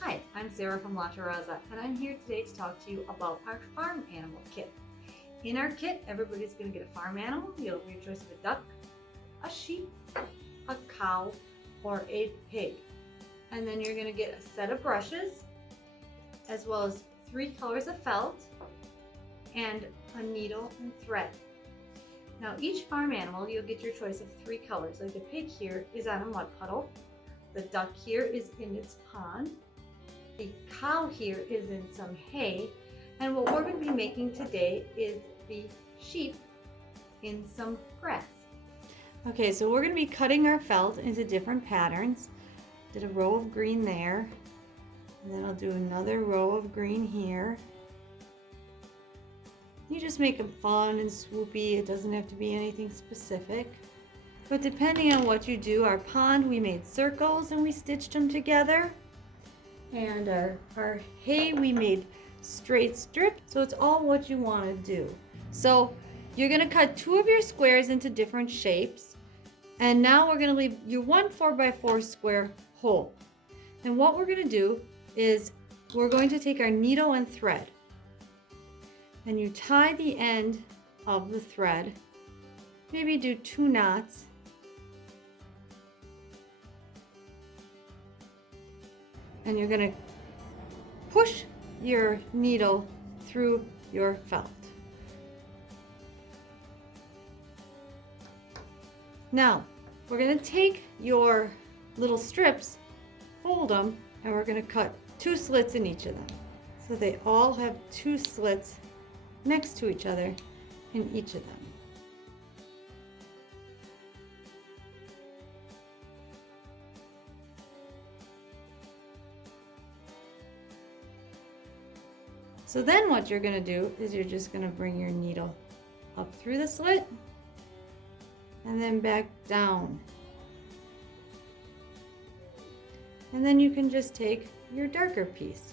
Hi, I'm Sarah from La Terraza, and I'm here today to talk to you about our farm animal kit. In our kit, everybody's going to get a farm animal. You'll have your choice of a duck, a sheep, a cow, or a pig. And then you're going to get a set of brushes, as well as 3 colors of felt, and a needle and thread. Now each farm animal, you'll get your choice of 3 colors. Like the pig here is on a mud puddle, the duck here is in its pond, the cow here is in some hay, and what we're going to be making today is the sheep in some grass. Okay, so we're going to be cutting our felt into different patterns. Did a row of green there, and then I'll do another row of green here. You just make them fun and swoopy. It doesn't have to be anything specific. But depending on what you do, our pond, we made circles and we stitched them together. And our hay, we made straight strips. So it's all what you want to do. So you're going to cut 2 of your squares into different shapes. And now we're going to leave your 1 4x4 square whole. And what we're going to do is we're going to take our needle and thread. And you tie the end of the thread. Maybe do 2 knots. And you're going to push your needle through your felt. Now, we're going to take your little strips, fold them, and we're going to cut 2 slits in each of them. So they all have 2 slits next to each other in each of them. So then what you're going to do is you're just going to bring your needle up through the slit and then back down. And then you can just take your darker piece.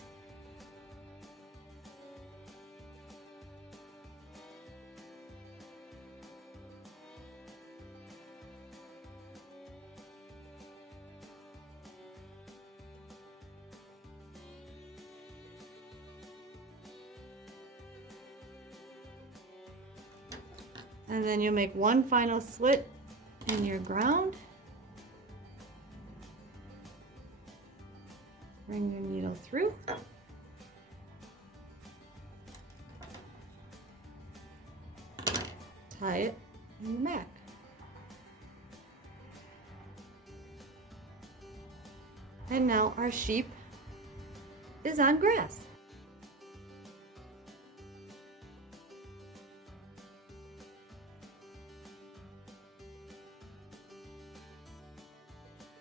And then you'll make 1 final slit in your ground. Bring your needle through. Tie it in the back. And now our sheep is on grass.